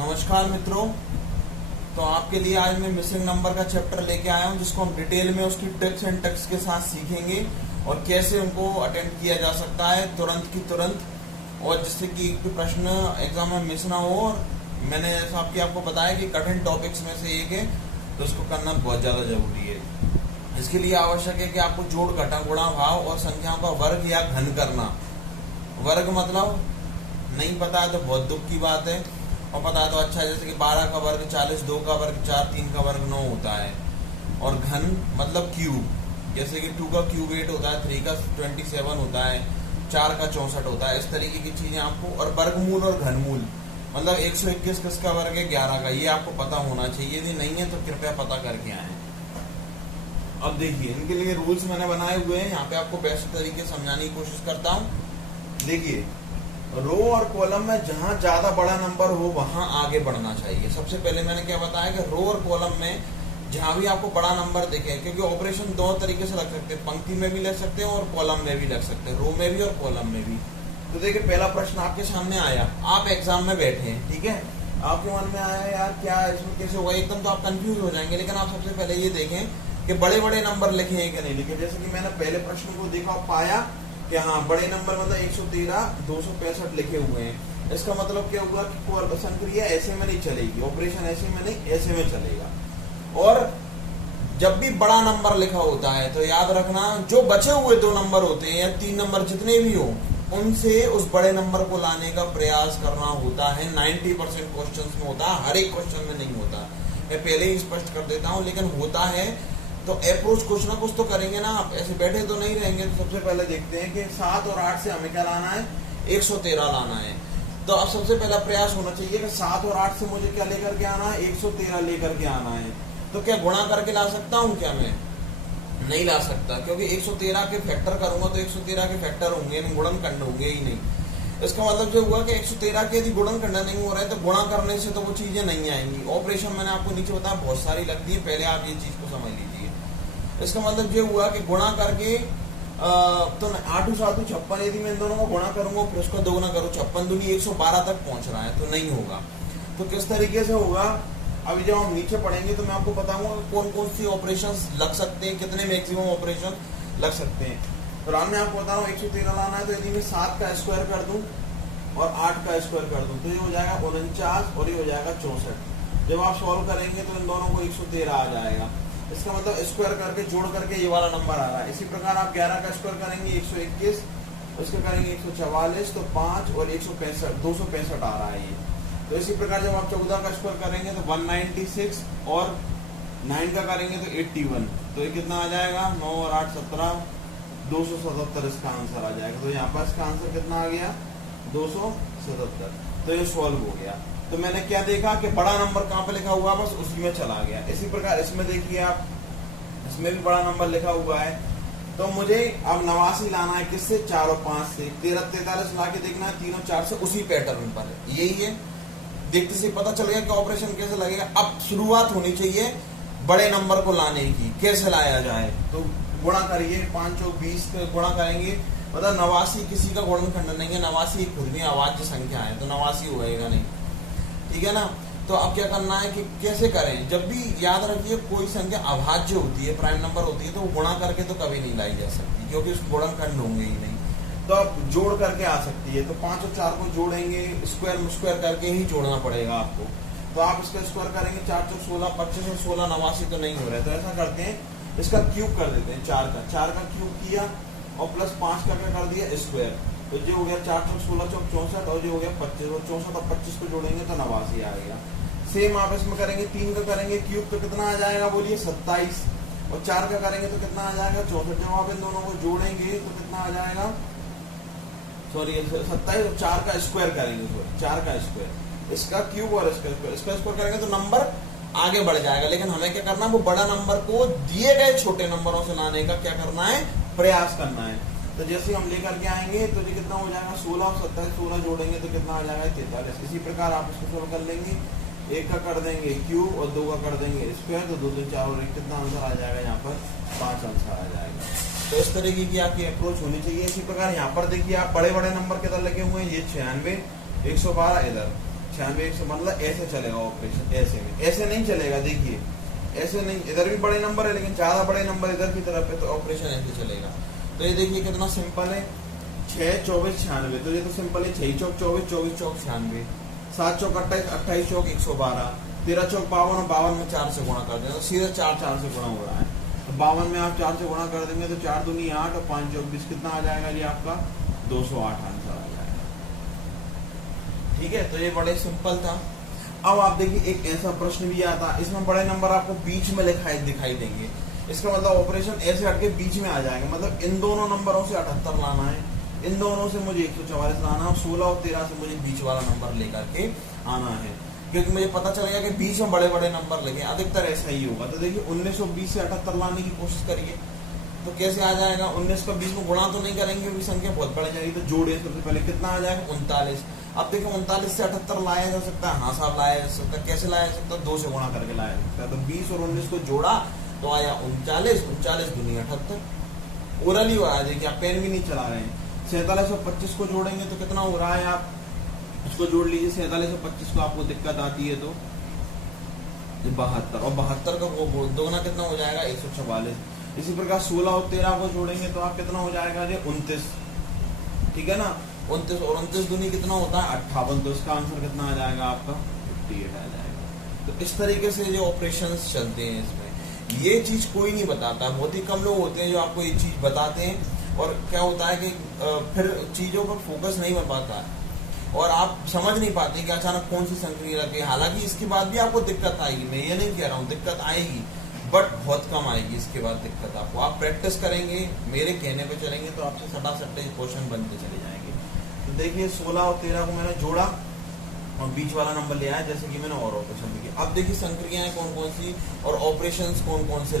नमस्कार मित्रों। तो आपके लिए आज मैं मिसिंग नंबर का चैप्टर लेके आया हूं, जिसको हम डिटेल में उसकी टिप्स एंड ट्रिक्स के साथ सीखेंगे और कैसे उनको अटेम्प्ट किया जा सकता है तुरंत की तुरंत, और जिससे कि एक भी प्रश्न एग्जाम में मिस ना हो। और मैंने जैसा आपको बताया कि कठिन टॉपिक्स में से एक है, तो उसको करना बहुत ज्यादा जरूरी है। इसके लिए आवश्यक है कि आपको जोड़, घटा, गुणा, भाव और संख्याओं का वर्ग या घन करना। वर्ग मतलब नहीं पता है तो बहुत दुख की बात है, और पता है तो अच्छा है। जैसे कि 12 का वर्ग 40, 2 का वर्ग 4, 3 का वर्ग 9 होता है। और घन मतलब क्यूब, जैसे कि 2 का क्यूब 8 होता है, 3 का 27 होता है, 4 का 64 होता है। इस तरीके की चीजें आपको, और वर्गमूल और घनमूल मतलब 121 किसका वर्ग है, 11 का, ये आपको पता होना चाहिए। यदि नहीं है तो कृपया पता करके आए। अब देखिए, इनके लिए रूल्स मैंने बनाए हुए हैं, यहाँ पे आपको बेस्ट तरीके समझाने की कोशिश करता हूँ। देखिए, रो और कॉलम में जहां ज्यादा बड़ा नंबर हो वहां आगे बढ़ना चाहिए। सबसे पहले मैंने क्या बताया कि रो और कॉलम में जहां भी आपको बड़ा नंबर दिखे, क्योंकि ऑपरेशन दो तरीके से लग सकते हैं, पंक्ति में भी लग सकते हैं और कॉलम में भी लग सकते हैं, रो में भी और कॉलम में भी। तो देखिए, पहला प्रश्न आपके सामने आया, आप एग्जाम में बैठे हैं, ठीक है, आपके मन में आया यार क्या इसमें कैसे होगा, एकदम तो आप कंफ्यूज हो जाएंगे। लेकिन आप सबसे पहले ये देखें कि बड़े बड़े नंबर लिखे हैं कि नहीं लिखे। जैसे कि मैंने पहले प्रश्न को देखा और पाया कि हाँ, बड़े नंबर मतलब 113, 265 लिखे हुए हैं। इसका मतलब क्या हुआ कि संक्रिया ऐसे में नहीं चलेगी, ऑपरेशन ऐसे में नहीं, ऐसे में चलेगा। और जब भी बड़ा नंबर लिखा होता है तो याद रखना, जो बचे हुए 2 नंबर होते हैं या 3 नंबर जितने भी हो, उनसे उस बड़े नंबर को लाने का प्रयास करना होता है। 90% क्वेश्चन में होता है, हर एक क्वेश्चन में नहीं होता। मैं पहले ही स्पष्ट कर देता हूँ, लेकिन होता है। तो अप्रोच कुछ ना कुछ तो करेंगे ना, आप ऐसे बैठे तो नहीं रहेंगे। तो सबसे पहले देखते हैं कि 7 और 8 से हमें क्या लाना है, 113 लाना है। तो अब सबसे पहला प्रयास होना चाहिए कि 7 और 8 से मुझे क्या लेकर के आना है, 113 लेकर के आना है। तो क्या गुणा करके ला सकता हूँ क्या? मैं नहीं ला सकता, क्योंकि 113 के फैक्टर करूंगा तो 113 के फैक्टर होंगे, गुणनखंड होंगे ही नहीं। इसका मतलब जो हुआ कि 113 के यदि गुणनखंड नहीं हो रहा है तो गुणा करने से तो वो चीजें नहीं आएंगी। ऑपरेशन मैंने आपको नीचे बताया बहुत सारी लगती है, पहले आप ये चीज को समझ लीजिए। इसका मतलब ये हुआ कि गुणा करके तो 8 7 56, यदि मैं इन दोनों को गुणा करूंगा फिर उसको दोगुना करूं, 56 दूनी 112 तक पहुंच रहा है, तो नहीं होगा। तो किस तरीके से होगा, अभी जब हम नीचे पढ़ेंगे तो मैं आपको बताऊंगा कौन कौन सी ऑपरेशंस लग सकते हैं, कितने मैक्सिमम ऑपरेशन लग सकते हैं। तो मैं आपको बता रहा हूँ 113 लाना है, तो यदि मैं 7 का स्क्वायर कर दूं और 8 का स्क्वायर कर दूं तो ये हो जाएगा 49 और ये हो जाएगा 64। जब आप सॉल्व करेंगे तो इन दोनों को 113 आ जाएगा। इसका मतलब स्क्वायर करके जोड़ करके ये वाला नंबर आ रहा है। इसी प्रकार आप 11 का स्क्वायर करेंगे 121, उसके करेंगे 144, तो 5 और 165, 265 आ रहा है ये। तो इसी प्रकार जब आप 14 का स्क्वायर करेंगे तो 196 और 9 का करेंगे तो 81, तो ये कितना आ जाएगा, 9 और 8 17, 277 इसका आंसर आ जाएगा। तो यहाँ पर इसका आंसर कितना आ गया, 277। तो ये सॉल्व हो गया। तो मैंने क्या देखा कि बड़ा नंबर कहाँ पे लिखा हुआ, बस उसी में चला गया। इसी प्रकार इसमें देखिए आप, इसमें भी बड़ा नंबर लिखा हुआ है। तो मुझे अब 89 लाना है, किससे, 4 और 5 से। 13 43 ला के देखना है 3 और 4 से, उसी पैटर्न पर यही है। देखते से पता चल गया कि ऑपरेशन कैसे लगेगा। अब शुरुआत होनी चाहिए बड़े नंबर को लाने की, कैसे लाया जाए। तो गुणा करिए, 5 और 20 का गुणा करेंगे, मतलब 89 किसी का गुणनखंड नहीं है, 89 खुद में अवाच्य संख्या है, तो 89 होएगा नहीं, ठीक है ना। तो अब क्या करना है कि कैसे करें। जब भी याद रखिए कोई संख्या अभाज्य होती है, प्राइम नंबर होती है, तो वो गुणा करके तो कभी नहीं लाई जा सकती, क्योंकि उसके गुणनखंड होंगे ही नहीं। तो अब जोड़ करके आ सकती है। तो 5 और 4 को जोड़ेंगे, स्क्वायर करके ही जोड़ना पड़ेगा आपको। तो आप इसका स्क्वायर करेंगे, 4 4 16, 25 और 16 89 तो नहीं हो रहा है। तो ऐसा करते हैं, इसका क्यूब कर देते हैं, 4 का क्यूब किया और प्लस 5 का क्या कर दिया, स्क्वायर। तो जो हो गया 4 4 16 64, और जो हो गया 25 और 64 और 25 को जोड़ेंगे तो 89 आएगा। सेम आप इसमें करेंगे, 3 का करेंगे क्यूब तो कितना आ जाएगा, बोलिए 27, और 4 का करेंगे तो कितना आ जाएगा, 64। जब आप इन दोनों को जोड़ेंगे तो कितना आ जाएगा, सॉरी 27, और 4 का स्क्वायर करेंगे, सॉरी 4 का स्क्वायर, इसका क्यूब और इसका स्क्वायर करेंगे तो नंबर आगे बढ़ जाएगा। लेकिन हमें क्या करना है, वो बड़ा नंबर को दिए गए छोटे नंबरों से लाने का क्या करना है, प्रयास करना है। तो जैसे हम लेकर के आएंगे तो ये कितना हो जाएगा, 16 और 27, 16 जोड़ेंगे तो कितना आ जाएगा, 43। इसी प्रकार आप इसको सोल्व कर लेंगे, 1 का कर देंगे क्यूब और 2 का कर देंगे स्क्वायर, तो 2 2 4 और 1 कितना आंसर आ जाएगा, यहाँ पर 5 आंसर आ जाएगा। तो इस तरीके की आपकी अप्रोच होनी चाहिए। इसी प्रकार यहाँ पर देखिए आप बड़े बड़े नंबर किधर लगे हुए हैं, ये 96, 112 इधर, 96 100 मतलब ऐसे चलेगा ऑपरेशन, ऐसे में, ऐसे नहीं चलेगा। देखिए ऐसे नहीं, इधर भी बड़े नंबर है लेकिन ज्यादा बड़े नंबर इधर की तरफ है, तो ऑपरेशन ऐसे चलेगा। तो ये देखिए कितना सिंपल है, 6 24 96, तो ये तो सिंपल है, 6 चौक 24 24 चौक 96, 7 चौक 28 28 चौक 112, 13 चौक 52 और 52 में 4 से गुणा कर देंगे तो सीधे 4 4 से गुणा हो रहा है। तो 52 में आप 4 से गुणा कर देंगे तो 4 दूनी 8 और 5 चौक 20, कितना आ जाएगा जी आपका 208 आंसर आ जाएगा। ठीक है, तो ये बड़े सिंपल था। अब आप देखिए एक ऐसा प्रश्न भी आता है, इसमें बड़े नंबर आपको बीच में दिखाई देंगे, इसका मतलब ऑपरेशन ऐसे हटके बीच में आ जाएगा, मतलब इन दोनों नंबरों से 78 लाना है, इन दोनों से मुझे 144 लाना है, 16 और 13 से मुझे बीच वाला नंबर लेकर के आना है, क्योंकि मुझे पता चलेगा कि बीच में बड़े बड़े नंबर लगे, अधिकतर ऐसा ही होगा। तो देखिए 1920 से 78 लाने की कोशिश करिए, तो कैसे आ जाएगा, 19 का 20 में गुणा तो नहीं करेंगे क्योंकि संख्या बहुत बढ़ जाएगी, तो जोड़े सबसे पहले कितना आ जाएगा 39। अब देखो 39 से 78 लाया जा सकता है, हाँ साहब लाया जा सकता है, कैसे लाया जा सकता है, 2 से गुणा करके लाया जा सकता है। तो 20 और 19 को जोड़ा तो आया 39, 39 दूनी 78, ओरली हो रहा है। देखिए आप पेन भी नहीं चला रहे हैं। 47 और 25 को जोड़ेंगे तो कितना हो रहा है, आप उसको जोड़ लीजिए, 47 और 25 को आपको दिक्कत आती है तो 72, और 72 का वो दोगुना कितना हो जाएगा 144। इसी प्रकार 16 और 13 को जोड़ेंगे तो आप कितना हो जाएगा 29, ठीक है ना, 29 और 29 दूनी कितना होता है 58, तो इसका आंसर कितना आ जाएगा आपका 58 आ जाएगा। तो इस तरीके से जो ऑपरेशंस चलते हैं इसमें, ये चीज कोई नहीं बताता, बहुत ही कम लोग होते हैं जो आपको ये चीज बताते हैं, और क्या होता है कि फिर चीजों पर फोकस नहीं बन पाता है और आप समझ नहीं पाते कि अचानक कौन सी संक्रिया लगे। हालांकि इसके बाद भी आपको दिक्कत आएगी, मैं ये नहीं कह रहा हूँ दिक्कत आएगी, बट बहुत कम आएगी इसके बाद दिक्कत आपको। आप प्रैक्टिस करेंगे, मेरे कहने पे चलेंगे तो आपसे सटा सट्टे क्वेश्चन बनते चले जाएंगे। तो देखिए 16 और 13 को मैंने जोड़ा और बीच वाला नंबर ले आया, जैसे कि मैंने और ऑपरेशन लिखे। अब देखिए संक्रियाएं कौन कौन सी और ऑपरेशंस कौन कौन से,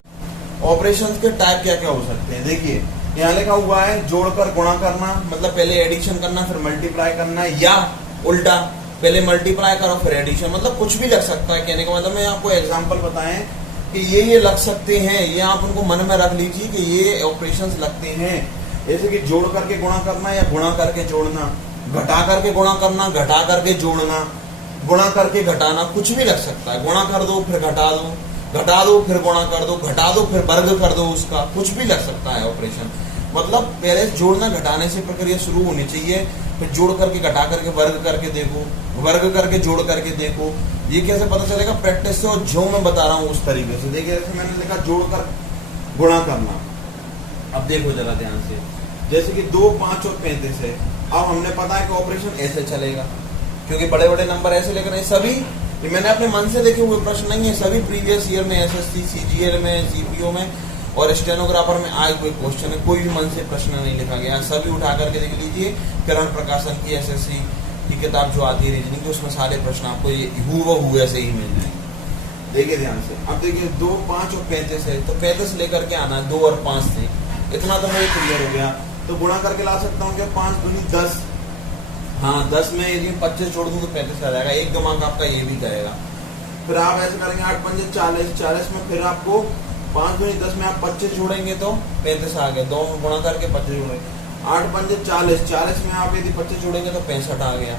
ऑपरेशंस के टाइप क्या क्या हो सकते हैं। देखिए यहाँ लिखा हुआ है जोड़कर गुणा करना, मतलब पहले एडिशन करना फिर मल्टीप्लाई करना, या उल्टा पहले मल्टीप्लाई करो फिर एडिशन, मतलब कुछ भी लग सकता है। कहने का मतलब मैं आपको एग्जांपल बताएं कि ये लग सकते हैं, ये आप उनको मन में रख लीजिए कि ये ऑपरेशंस लगते हैं। जैसे कि जोड़ करके गुणा करना या गुणा करके जोड़ना, घटा करके गुणा करना, घटा करके जोड़ना, गुणा करके घटाना, कुछ भी लग सकता है। गुणा कर दो फिर घटा दो, घटा दो फिर गुणा कर दो, घटा दो फिर वर्ग कर दो, उसका कुछ भी लग सकता है ऑपरेशन। मतलब पहले जोड़ना घटाने से प्रक्रिया शुरू होनी चाहिए, फिर जोड़ करके घटा करके वर्ग करके देखो, वर्ग करके जोड़ करके देखो। ये कैसे पता चलेगा, प्रैक्टिस से, और जो मैं बता रहा हूँ उस तरीके से। देखिए जैसे मैंने लिखा जोड़कर गुणा करना, अब देखो जरा ध्यान से, जैसे कि 2 5 और 35 है। अब हमने पता है कि ऑपरेशन ऐसे चलेगा, क्योंकि बड़े बड़े नंबर ऐसे लेकर आए सभी, ये मैंने अपने मन से देखे हुए प्रश्न नहीं है, सभी प्रीवियस ईयर में एसएससी सीजीएल में सीपीओ में और स्टेनोग्राफर में आए कोई क्वेश्चन है, कोई भी मन से प्रश्न नहीं लिखा गया, सभी उठा करके देख लीजिए। किरण प्रकाशन की एसएससी की किताब जो आती है रीजनिंग की, उसमें सारे प्रश्न आपको ये हुआ ऐसे ही मिल जाएंगे। देखिए ध्यान से, अब देखिए 2 5 और 35 है, तो 35 लेकर के आना, 2 और 5 से, इतना तो मुझे क्लियर हो गया। तो गुणा करके ला सकता हूँ क्या, 5 दूनी 10, हाँ 10 में यदि 25 जोड़ दूं तो 35 आ जाएगा। एक दिमाग आपका ये भी करेगा। फिर आप ऐसे करेंगे 8 5 40, 40 में फिर आपको 5 दूनी 10 में आप 25 जोड़ेंगे तो 35 आ गया, 2 में गुणा करके 25 जोड़ेंगे। 8 5 40, 40 में आप यदि 25 जोड़ेंगे तो 65 आ गया,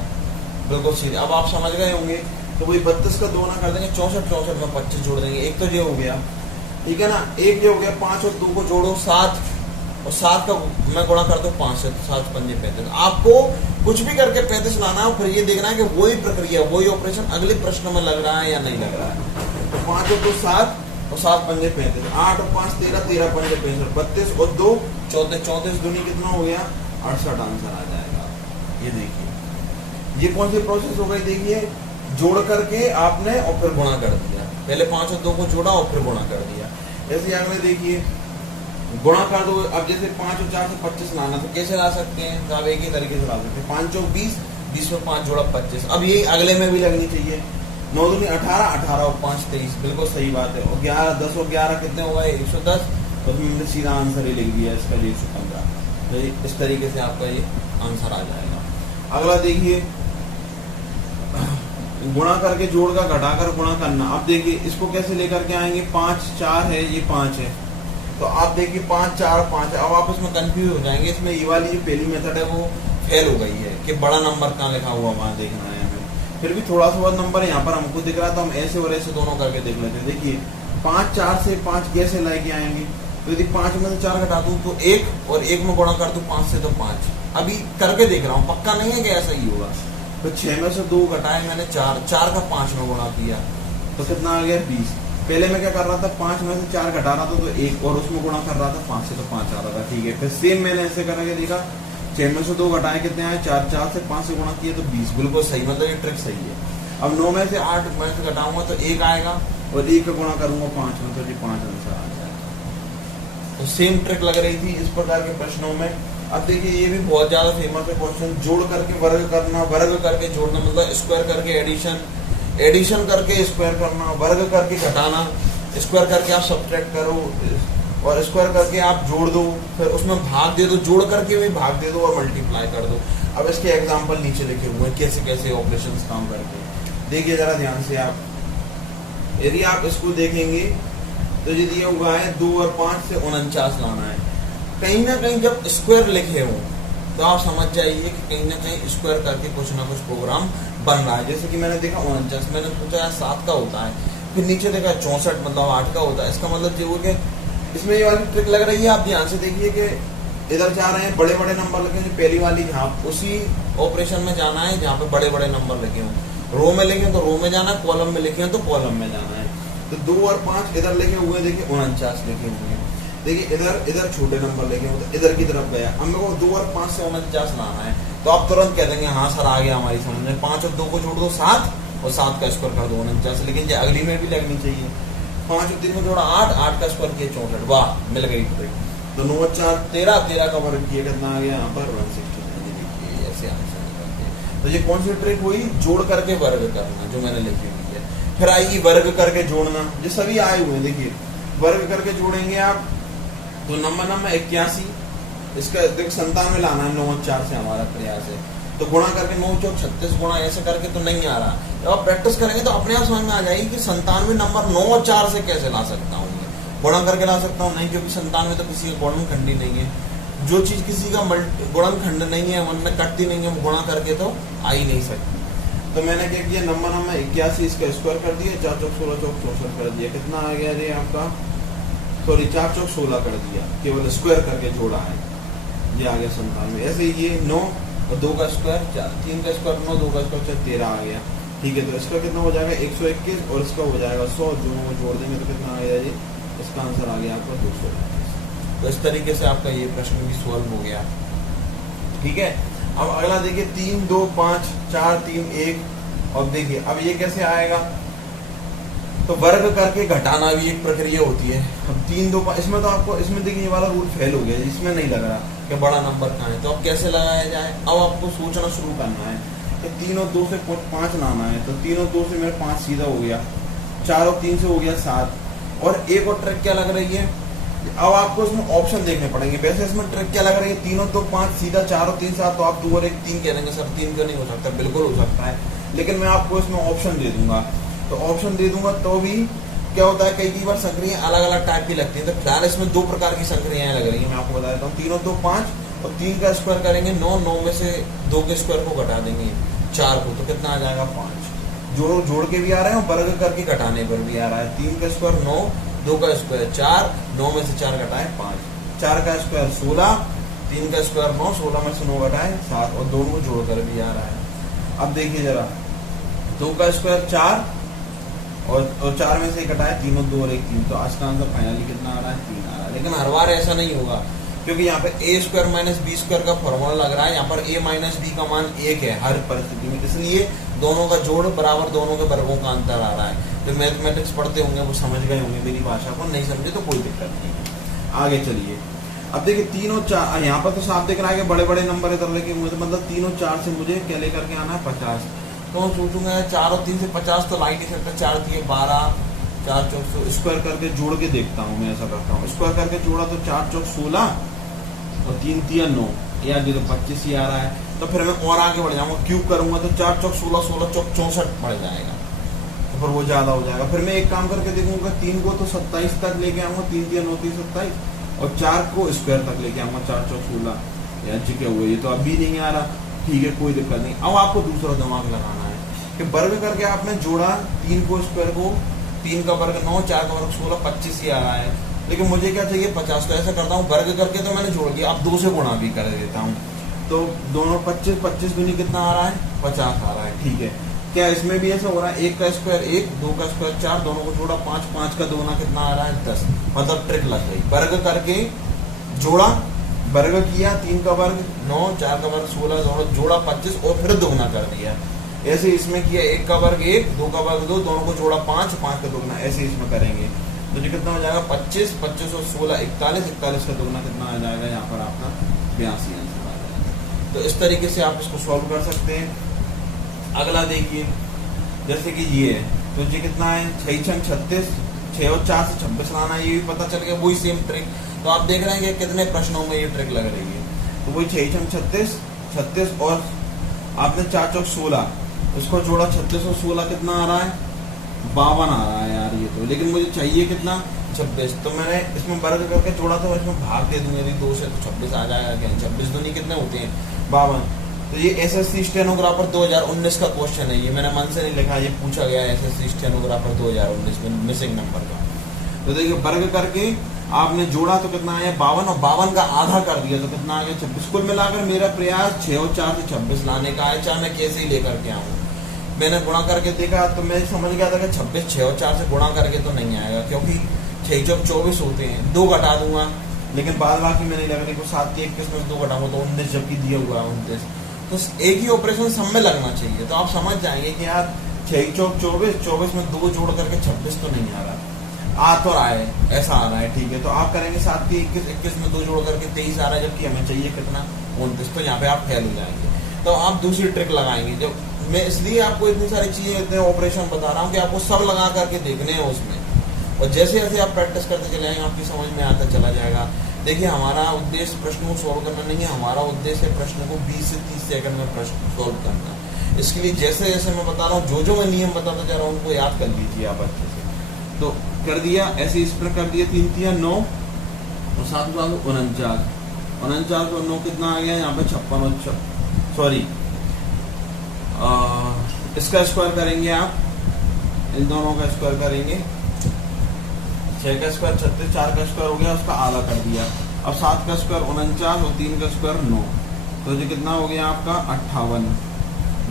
बिल्कुल सीधे। अब आप समझ गए होंगे, तो वही 32 का 2 ना कर देंगे, 64 64 में 25 जोड़ देंगे। एक तो ये हो गया, ठीक है ना, एक ये हो गया। 5 और 2 को जोड़ो 7, और 7 का मैं गुणा कर दो 5 से, 7 5 35। आपको कुछ भी करके 35 लाना है, फिर ये देखना है कि वही प्रक्रिया, वही ऑपरेशन अगले प्रश्न में लग रहा है या नहीं लग रहा है। तो 5 और 2 7 और 7 5 35, 8 और 5 13, 13 5 35, 32 और 2 34, 34 दूनी कितना हो गया 68 आंसर आ जाएगा। ये देखिए ये कौन सी प्रोसेस हो गई, देखिए जोड़ करके आपने और फिर गुणा कर दिया, पहले 5 और 2 को जोड़ा और फिर गुणा कर दिया। ऐसे अगले देखिए गुणा कर दो। अब जैसे 5 और 4 से 25 लाना, तो कैसे ला सकते हैं, तो आप एक ही तरीके से ला सकते हैं। 5 और 20, 20 में 5 जोड़ा 25। अब ये अगले में भी लगनी चाहिए। 9 दूनी 18, 18 और 5 23, बिल्कुल सही बात है। और 11 10 और 11 कितने हो गए 110, तो हमने सीधा आंसर ही लिख दिया इसका 115। तो इस तरीके से आपका ये आंसर आ जाएगा। अगला देखिए गुणा करके जोड़ का घटाकर गुणा करना। अब देखिए इसको कैसे लेकर के आएंगे, 5 4 है, ये 5 है, तो आप देखिए 5 4 5 है। अब आप इसमें कंफ्यूज हो जाएंगे, इसमें ये वाली जो पहली मेथड है वो फेल हो गई है कि बड़ा नंबर कहाँ लिखा हुआ वहां देखना है हमें। फिर भी थोड़ा सा बहुत नंबर यहाँ पर हमको दिख रहा है, तो हम ऐसे और ऐसे दोनों करके देख लेते हैं। देखिए 5 4 से 5 कैसे लेके आएंगे, तो यदि 5 में से 4 घटा दूं तो 1 और 1 में गुणा कर दूं 5 से तो 5। अभी करके देख रहा हूँ, पक्का नहीं है कि ऐसा ही होगा। तो 6 में से 2 घटाए मैंने 4 का 5 में गुणा किया तो कितना आ गया 20। पहले मैं क्या कर रहा था, 5 में से 4 घटा रहा था तो 1 और उसमें गुणा कर रहा था 5 से तो 5 आ रहा था। ठीक है, फिर सेम मैंने ऐसे करके देखा, 6 में से 2 घटाए कितने आए 4, 4 से 5 से गुणा किए तो 20। बिल्कुल सही, मतलब ये ट्रिक सही है। अब 9 में से 8 में से घटाऊंगा तो 1 आएगा और 1 का गुणा करूंगा 5 में तो 5 आंसर आ जाएगा। तो सेम ट्रिक लग रही थी इस प्रकार के प्रश्नों में। अब देखिए ये भी बहुत ज्यादा फेमस है क्वेश्चन, जोड़ करके वर्ग करना, वर्ग करके जोड़ना, मतलब स्क्वायर करके एडिशन, एडिशन करके स्क्वायर करना, वर्ग करके घटाना, स्क्वायर करके आप सब्ट्रैक्ट करो और स्क्वायर करके आप जोड़ दो, फिर उसमें भाग दे दो, जोड़ करके भी भाग दे दो और मल्टीप्लाई कर दो। अब इसके एग्जांपल नीचे लिखे हुए हैं कैसे कैसे ऑपरेशंस काम करते हैं, देखिए जरा ध्यान से आप। यदि आप इसको देखेंगे तो ये दिया हुआ है 2 और 5 से 49 लाना है। कहीं ना कहीं जब स्क्वायर लिखे हो तो आप समझ जाइए कि कहीं ना कहीं स्क्वायर करके कुछ ना कुछ प्रोग्राम बन रहा है। जैसे कि मैंने देखा 49, मैंने सोचा 7 का होता है, फिर नीचे देखा 64 मतलब 8 का होता है। इसका मतलब ये हो कि इसमें ये वाली ट्रिक लग रही है। आप ध्यान से देखिए कि इधर जा रहे हैं बड़े बड़े नंबर लिखे, पहली वाली जहाँ उसी ऑपरेशन में जाना है जहाँ पे बड़े बड़े नंबर लिखे हों। रो में लिखे तो रो में जाना है, कॉलम में लिखे तो कॉलम में जाना है। तो 2 और 5 इधर लिखे हुए हैं, देखिए 49 लिखे हुए हैं। देखिए इधर इधर छोटे नंबर लिखे हुए तो इधर की तरफ गया। अब मेरे को 2 और 5 से 49 लाना है, तो आप तुरंत कह देंगे हाँ सर आ गया हमारी समझ में, 5 और 2 को जोड़ दो 7 और 7 का स्क्वायर कर दो 49। लेकिन ये अगली में भी लगनी चाहिए, 5 और 3 को जोड़ा 8, 8 का स्क्वायर किया 64। वाह मिल गई ट्रिक। तो 9 और 4 13, 13 का वर्ग किया कितना आ गया यहाँ पर 169। ऐसे आंसर निकलते हैं। तो ये कौन सी ट्रिक हुई, जोड़ करके वर्ग करना, जो मैंने लिखी हुई है। फिर आएगी वर्ग करके जोड़ना, ये सभी आए हुए हैं। देखिए वर्ग करके जोड़ेंगे आप तो नंबर 81, इसका देख 97 लाना है, 9 और 4 से हमारा प्रयास है। तो गुणा करके 9 चौक 36 गुणा ऐसे करके तो नहीं आ रहा। जब आप प्रैक्टिस करेंगे तो अपने आप समझ में आ जाएगी कि 97 नंबर 9 और 4 से कैसे ला सकता हूँ, गुणा करके ला सकता हूँ नहीं, क्योंकि 97 तो किसी का गुणनखंड ही नहीं है। जो चीज किसी का गुणनखंड नहीं है, मन में कटती नहीं है, गुणा करके तो आ ही नहीं सकती। तो मैंने क्या किया, नंबर 81 इसका स्क्वायर कर दिया, 4 चौक 16 चौक 64 कर दिया। कितना आ गया ये आपका, सॉरी 4 चौक 16 कर दिया, केवल स्क्वायर करके जोड़ा है, ये आ गया 97। ऐसे ही ये 9 और 2 का स्क्वायर 4, 3 का स्क्वायर 9, 2 का स्क्वायर 13 आ गया। ठीक है, तो इसका कितना हो जाएगा 121 और इसका हो जाएगा 100, दोनों में जोड़ देंगे तो कितना आ गया जी, इसका आंसर आ गया आपका 200। तो इस तरीके से आपका ये प्रश्न भी सॉल्व हो गया। ठीक है, अब अगला देखिए 3 2 5 4 3 1। और देखिए अब ये कैसे आएगा, तो वर्ग करके घटाना भी एक प्रक्रिया होती है। अब 3 2 5, इसमें तो आपको इसमें देखिए ये वाला रूल फेल हो गया, इसमें नहीं लग रहा कि बड़ा नंबर कहाँ है। तो अब कैसे लगाया जाए, अब आपको सोचना शुरू करना है कि 3 और 2 से 5 लाना है। तो 3 और 2 से मेरे 5 सीधा हो गया, 4 और 3 से हो गया 7। और एक और ट्रिक क्या लग रही है, अब आपको इसमें ऑप्शन देखने पड़ेंगे। वैसे इसमें ट्रिक क्या लग रही है, 3 और 2 5 सीधा, 4 और 3 7, तो आप 2 और 1 3 कह देंगे सर 3 क्यों नहीं हो सकता, बिल्कुल हो सकता है, लेकिन मैं आपको इसमें ऑप्शन दे दूंगा। तो ऑप्शन दे दूंगा तो भी क्या होता है, कई बार संक्रियाएं अलग अलग टाइप की लगती है। तो फिलहाल इसमें 2 प्रकार की संक्रियाएं लग रही है, मैं आपको बता देता हूँ। 3 और 2 5 और 3 का स्क्वायर करेंगे 9, 9 में से 2 के स्क्वायर को घटा देंगे 4 को, तो कितना आ जाएगा 5। जोड़ के भी आ रहा है और वर्ग करके घटाने पर भी आ रहा है। 3 का स्क्वायर 9, 2 का स्क्वायर 4, 9 में से 4 घटाए 5, 4 का स्क्वायर 16, 3 का स्क्वायर 9, 16 में से 9 घटाए 7, और दोनों को जोड़कर भी आ रहा है। अब देखिए जरा 2 का स्क्वायर 4 और 4 में से घटाए 3 और 2 और 1 3, तो आज का आंसर फाइनली कितना आ रहा है 3 आ रहा है। लेकिन हर बार ऐसा नहीं होगा, क्योंकि यहाँ पे a square minus b square का फॉर्मूला लग रहा है, यहाँ पर a माइनस बी का मान 1 है हर परिस्थिति में, इसलिए दोनों का जोड़ बराबर दोनों के वर्गों का अंतर आ रहा है। तो मैथमेटिक्स पढ़ते होंगे वो समझ गए होंगे मेरी भाषा को, नहीं समझे तो कोई दिक्कत नहीं है। आगे चलिए, अब देखिए 3 और 4, यहाँ पर तो साफ दिख रहा है कि बड़े बड़े नंबर इधर लेके मुझे, मतलब 3 और 4 से मुझे क्या लेकर के आना है 50। तो सोचूंगा 4 और 3 से 50 तो लाइट ही सकता, 4 दिए 12, 4 चौक तो स्क्वायर करके जोड़ के देखता हूँ, मैं ऐसा करता हूँ। स्क्वायर करके जोड़ा तो 4 चौक 16 और 3 3 9, यार ये तो 25 ही आ रहा है। तो फिर मैं और आगे बढ़ जाऊंगा, क्यूब करूंगा तो 4 चौक 16, 16 चौक 64 बढ़ जाएगा, तो फिर वो ज्यादा हो जाएगा। फिर मैं एक काम करके देखूंगा, 3 को तो 27 तक लेके आऊंगा, 3 3 9 3 27, और 4 को स्क्वायर तक लेके आऊंगा, 4 चौक 16। यार जी क्या हुआ, ये तो अभी नहीं आ रहा। ठीक है कोई दिक्कत नहीं, अब आपको दूसरा दिमाग लगाना है कि वर्ग करके आपने जोड़ा 3 को स्क्वायर को, 3 का वर्ग 9, 4 का वर्ग 16, 25 ही आ रहा है, लेकिन मुझे क्या चाहिए 50। तो ऐसा करता हूँ, वर्ग करके तो मैंने जोड़ दिया, अब 2 से गुणा भी कर देता हूँ। तो दोनों 25, 25 दूनी कितना आ रहा है 50 आ रहा है। ठीक है, क्या इसमें भी ऐसा हो रहा है 1 का स्क्वायर 1, 2 का स्क्वायर 4, दोनों को जोड़ा 5, 5 का दोना कितना आ रहा है 10। मतलब ट्रिक लग गई, वर्ग करके जोड़ा, वर्ग किया, 3 का वर्ग 9, 4 का वर्ग 16, दोनों जोड़ा 25 और फिर दोगुना कर दिया। ऐसे इसमें किया 1 का वर्ग 1, 2 का वर्ग 2, दोनों को जोड़ा 5, 5 का दोगुना, ऐसे इसमें करेंगे तो जो कितना हो जाएगा 25, 25 और 16 41, 41 का दोगुना कितना आ जाएगा यहाँ पर आपका 82 आंसर आ जाएगा। तो इस तरीके से आप इसको सॉल्व कर सकते हैं। अगला देखिए, जैसे कि ये है, तो ये कितना है 6 छंग 36, 6 और 4 से 26 लाना है, ये भी पता चल गया, वही सेम ट्रिक। तो आप देख रहे हैं कि कितने प्रश्नों में ये ट्रिक लग रही है। तो वही 6 छंग 36, 36 और आपने 4 चौक 16, इसको जोड़ा 36 और 16 कितना आ रहा है 52 आ रहा है यार ये तो, लेकिन मुझे चाहिए कितना 26। तो मैंने इसमें वर्ग करके जोड़ा, तो इसमें भाग दे दूंगा, यदि 2 से तो 26 आ जाएगा। क्या 26 दूनी कितने होते हैं 52। तो ये एसएससी स्टेनोग्राफर 2019 का क्वेश्चन है, ये मैंने मन से नहीं लिखा, ये पूछा गया एसएससी स्टेनोग्राफर 2019 में मिसिंग नंबर का। तो देखिए वर्ग करके आपने जोड़ा तो कितना आया 52 और 52 का आधा कर दिया तो कितना आ गया 26। कुल मिलाकर मेरा प्रयास 6 और 4 से 26 लाने का है, चाहे मैं कैसे ही लेकर के आऊँ। मैंने गुणा करके देखा तो मैं समझ गया था कि 26 6 और 4 से गुणा करके तो नहीं आएगा, क्योंकि 6 चौक 24 होते हैं, 2 घटा दूंगा, लेकिन बाद बाकी मैंने लगा देखो 7 के 21 में 2 घटाऊंगा तो 19, जबकि दिया हुआ है 29। तो एक ही ऑपरेशन सब में लगना चाहिए, तो आप समझ जाएंगे कि यार 6 चौक 24, 24 में 2 जोड़ करके 26 तो नहीं आ रहा, आ तो रहा है ऐसा आ रहा है। ठीक है, तो आप करेंगे 7 के 21, 21 में 2 जोड़ करके 23 आ रहा है, जबकि हमें चाहिए कितना 29। तो यहाँ पे आप फेल हो जाएंगे। तो आप दूसरी ट्रिक लगाएंगे, जो मैं इसलिए आपको इतनी सारी चीजें इतने ऑपरेशन बता रहा हूँ कि आपको सब लगा करके देखने हैं उसमें, और जैसे जैसे आप प्रैक्टिस करते चले जाएंगे आपकी समझ में आता चला जाएगा। देखिए हमारा उद्देश्य प्रश्न को सॉल्व करना नहीं है, हमारा उद्देश्य है प्रश्न को 20 से 30 सेकंड में प्रश्न सॉल्व करना। इसके लिए जैसे जैसे मैं बता रहा हूँ, जो मैं नियम बताता जा रहा हूँ उनको याद कर लीजिए आप अच्छे से। तो कर दिया ऐसे इस पर कर दिया, 3 3 9 और 7 7 49, 49 और 9 कितना आ गया यहाँ पे 56 और सॉरी इसका स्क्वायर करेंगे आप, इन दोनों का स्क्वायर करेंगे, 6 का स्क्वायर 36, 4 का स्क्वायर हो गया, उसका आधा कर दिया। अब 7 का स्क्वायर 49 और 3 का स्क्वायर 9, तो ये कितना हो गया आपका 58,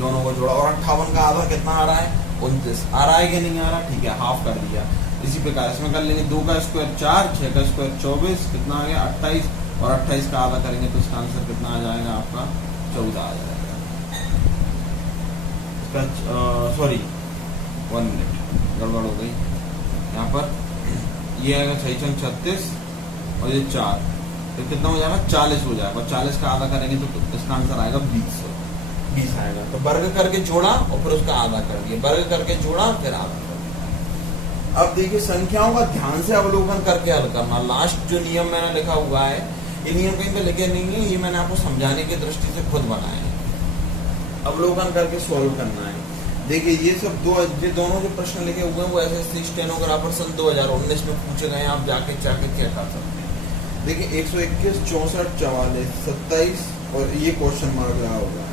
दोनों को जोड़ा, और 58 का आधा कितना आ रहा है 29 आ रहा है कि नहीं आ रहा। ठीक है, हाफ कर दिया। इसी प्रकार इसमें कर लेंगे 2 का स्क्वायर 4, 6 का स्क्वायर 24, कितना आ गया 28, और 28 का आधा करेंगे तो इसका आंसर कितना आ जाएगा आपका 14 आ जाएगा। सॉरी 1 मिनट गड़बड़ हो गई यहाँ पर, ये आएगा 6 36 और ये 4, तो कितना हो जाएगा 40 हो जाएगा, 40 का आधा करेंगे तो इसका आंसर आएगा 20 आएगा। तो वर्ग करके जोड़ा और फिर उसका आधा कर दिया, वर्ग करके जोड़ा फिर आधा कर दिया। अब देखिए संख्याओं का ध्यान से अवलोकन करके हल करना। लास्ट जो नियम मैंने लिखा हुआ है, ये नियम कहीं पे लिखे नहीं है, ये मैंने आपको समझाने की दृष्टि से खुद बनाए हैं। अवलोकन करके सॉल्व करना है। देखिए ये सब ये दोनों जो प्रश्न लिखे हुए हैं वो एसएससी स्टेनोग्राफर सन 2019 में पूछे गए हैं, आप जाके चेक कर सकते हैं। देखिए 121, 64, 44, 27 और ये क्वेश्चन मार्क रहा होगा,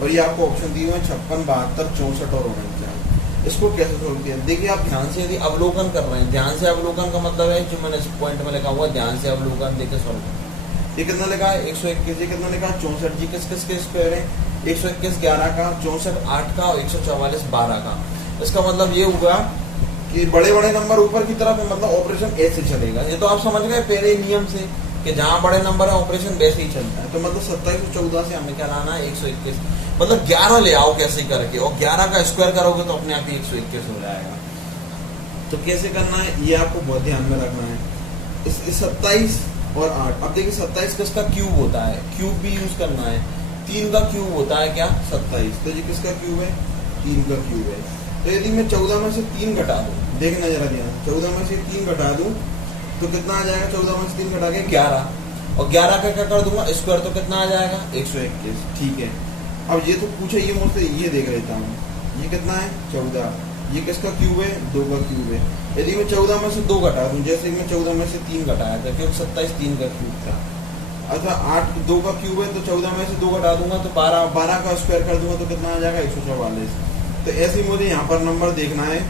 और ये आपको ऑप्शन दिए हुए हैं 56, 72, 64 और 49। इसको कैसे सोल्व किया? देखिए आप ध्यान से यदि अवलोकन कर रहे हैं, ध्यान से अवलोकन का मतलब है जो मैंने इस पॉइंट में लिखा हुआ ध्यान से अवलोकन देके सॉल्व करना। ये कितना लिखा है 121, ये कितना लिखा है 64, जी किस किस के स्क्वायर है 121 11 का, 64 8 का और 144 12 का। इसका मतलब ये हुआ कि बड़े बड़े नंबर ऊपर की तरफ है, मतलब ऑपरेशन ऐसे चलेगा। ये तो आप समझ गए पहले नियम से कि जहाँ बड़े नंबर है ऑपरेशन वैसे ही चलता है। तो मतलब 27 और 14 से हमें क्या लाना है 121, मतलब 11 ले आओ कैसे करके, और 11 का स्क्वायर करोगे तो अपने आप ही 121 हो जाएगा। तो कैसे करना है ये आपको बहुत ध्यान में रखना है। इस 27 और 8, अब देखिए 27 किसका क्यूब होता है, क्यूब भी यूज करना है। 3 का क्यूब होता है क्या 27, तो ये किसका क्यूब है 3 का क्यूब है। तो यदि मैं 14 में से 3 घटा दूं, देखना जरा ध्यान, 14 में से 3 घटा दूं तो कितना आ जाएगा, 14 में से 3 घटा के 11, और 11 का क्या कर दूंगा स्क्वायर, तो कितना आ जाएगा 121। ठीक है, अब ये तो पूछे ये मुझसे, ये देख लेता हूँ, ये कितना है 14, ये किसका क्यूब है 2 का क्यूब है। यदि मैं 14 में से 2 घटा दूं, जैसे मैं 14 में से 3 घटाया था क्योंकि 27 3 का क्यूब था, अच्छा 8 2 का क्यूब है तो 14 में से 2 घटा दूंगा तो 12 का स्क्वायर कर दूंगा तो कितना आ जाएगा 144। तो ऐसे मुझे यहाँ पर नंबर देखना है।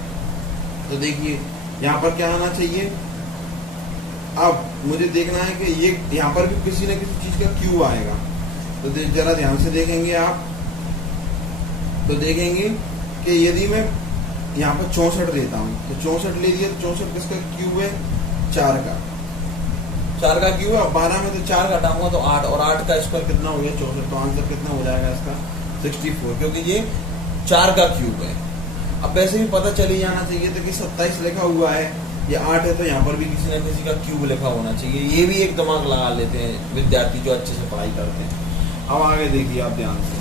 तो देखिए यहाँ पर क्या आना चाहिए, अब मुझे देखना है कि ये यहाँ पर भी किसी न किसी चीज का क्यू आएगा। तो जरा ध्यान से देखेंगे आप, तो देखेंगे कि यदि मैं यहाँ पर 64 देता हूँ तो 64 ले लिया, तो 64 किसका क्यू है, 4 का, 4 का क्यू है। 12 में तो 4 घटाऊंगा तो 8, और 8 का स्क्वायर कितना हो गया 64, तो आंसर कितना हो जाएगा इसका 64, क्योंकि ये 4 का क्यूब है। अब वैसे भी पता चल ही जाना चाहिए था कि 27 लिखा हुआ है, ये 8 है, तो यहाँ पर भी किसी न किसी का क्यूब लिखा होना चाहिए। ये भी एक दिमाग लगा लेते हैं विद्यार्थी जो अच्छे से पढ़ाई करते हैं। अब आगे देखिए आप ध्यान से,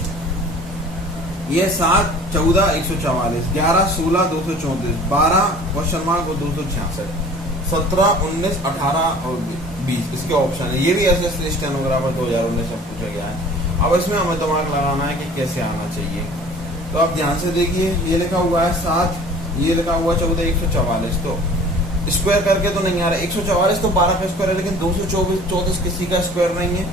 ये 7, 14, 144, 11, 16, 234, 12 क्वेश्चन मार्क और 266, 17, 19, 18 और 20 इसके ऑप्शन है। ये भी एसएससी स्टेनोग्राफर 2019 में पूछा गया है। अब इसमें हमें दिमाग लगाना है कि कैसे आना चाहिए। तो आप ध्यान से देखिए, ये लिखा हुआ है 7, ये लिखा हुआ 14, 144, तो स्क्वायर करके तो नहीं आ रहा। 144 तो 12 का स्क्वायर है, लेकिन 224 किसी का स्क्वायर नहीं है,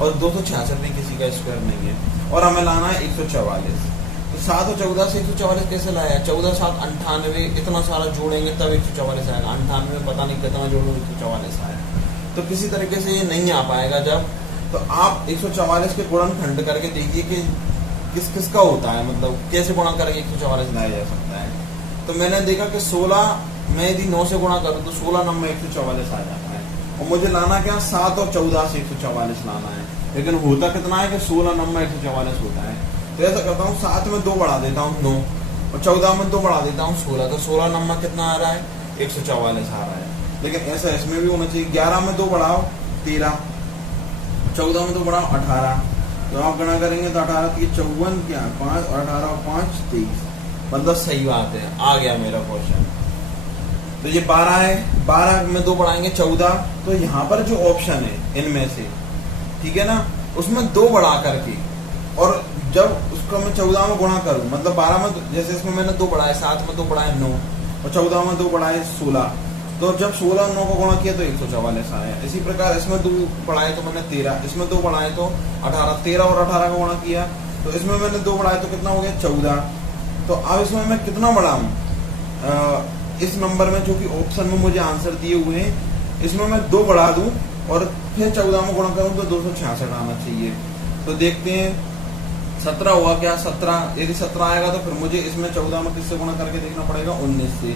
और 266 भी किसी का स्क्वायर नहीं है, और हमें लाना है 144। तो 7 और 14 से 144 कैसे लाया, 14 7 98, इतना सारा जोड़ेंगे तब 144 आएगा। 98 पता नहीं कितना जोड़ो 144 आएगा, तो किसी तरीके से ये नहीं आ पाएगा। जब तो आप 144 के गुणनखंड करके देखिए कि किस किस का होता है, मतलब कैसे गुणा करके 144 लाया जा सकता है। तो मैंने देखा कि 16 मैं यदि 9 से गुणा करूँ तो 16 नंबर 144 आ जाता है, और मुझे लाना क्या 7 और 14 से 144 लाना है, लेकिन होता कितना है कि 16 नंबर 144 होता है। तो ऐसा करता हूँ 7 में 2 बढ़ा देता हूँ 9, और 14 में 2 बढ़ा देता हूँ 16, तो 16 नंबर कितना आ रहा है 144 आ रहा है। लेकिन ऐसा इसमें भी होना चाहिए, 11 में 2 बढ़ाओ 13, 14 में 2 बढ़ाओ 18, तो आप गणना करेंगे तो 18 की 54 क्या 5, और 18 और 5 23, मतलब सही बात है, आ गया मेरा क्वेश्चन। तो ये 12 है, 12 में 2 बढ़ाएंगे 14, तो यहाँ पर जो ऑप्शन है इनमें से, ठीक है ना, उसमें 2 बढ़ा करके, और जब उसको मैं 14 में गुणा करूं, मतलब 12 में जैसे इसमें मैंने 2 बढ़ाए, 7 में 2 बढ़ाए 9, और 14 में 2 बढ़ाए 16, तो जब 16 9 को गुणा किया तो 144 आया। इसी प्रकार इसमें 2 बढ़ाए तो मैंने 13, इसमें 2 बढ़ाए तो 18, 13 और 18 को गुणा किया तो इसमें मैंने 2 बढ़ाए तो कितना हो गया 14। तो अब इसमें मैं कितना बढ़ाऊं, इस नंबर में जो कि ऑप्शन में मुझे आंसर दिए हुए हैं, इसमें मैं 2 बढ़ा दूं और फिर 14 में गुणा करूं तो 266 आना चाहिए। तो देखते हैं 17 हुआ क्या, 17, यदि 17 आएगा तो फिर मुझे इसमें 14 में किससे गुणा करके देखना पड़ेगा 19 से।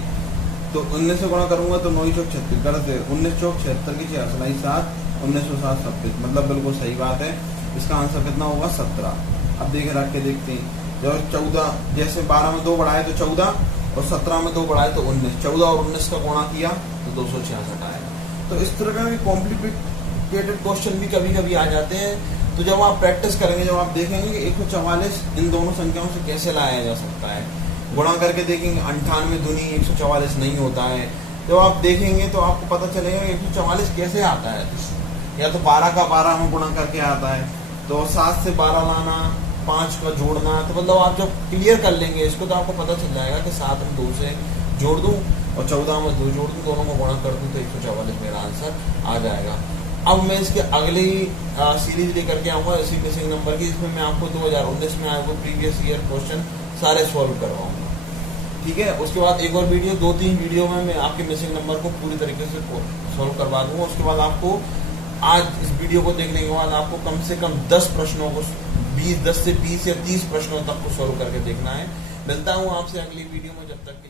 तो 19 से गुणा करूंगा तो 9 चौक 36, गलत है, 19 चौक 76 की 6 7, 19 7 26, मतलब बिल्कुल सही बात है। इसका आंसर कितना होगा 17। अब देखे रख के देखते हैं, जब 14 जैसे 12 में 2 बढ़ाए तो 14, और 17 में 2 बढ़ाए तो 19, 14 और 19 का गुणा किया तो 266 आएगा। तो इस तरह का भी कॉम्प्लिकेटेड क्वेश्चन भी कभी कभी आ जाते हैं। तो जब आप प्रैक्टिस करेंगे, जब आप देखेंगे कि 144 इन दोनों संख्याओं से कैसे लाया जा सकता है, गुणा करके देखेंगे, 98 दूनी 144 नहीं होता है, जब आप देखेंगे तो आपको पता चलेगा 144 कैसे आता है। या तो 12 का 12 में गुणा करके आता है, तो 7 से 12 लाना, 5 का जोड़ना, तो मतलब आप जब क्लियर कर लेंगे इसको तो आपको पता चल जाएगा कि 7 में 2 से जोड़ दूं और 14 में 2 जोड़ दूं, दोनों को गुणा कर दूं तो 144 मेरा आंसर आ जाएगा। अब मैं इसके अगली सीरीज लेकर के आऊंगा इसी मिसिंग नंबर की, इसमें मैं आपको 2019 में आए हुए प्रीवियस ईयर क्वेश्चन सारे सॉल्व करवाऊंगा, ठीक है। उसके बाद एक और वीडियो, 2-3 वीडियो में मैं आपके मिसिंग नंबर को पूरी तरीके से सॉल्व करवा दूंगा। उसके बाद आपको आज इस वीडियो को देखने के बाद आपको कम से कम 10 प्रश्नों को 10 से 20 या 30 प्रश्नों तक को सॉल्व करके देखना है। मिलता हूँ आपसे अगली वीडियो में, जब तक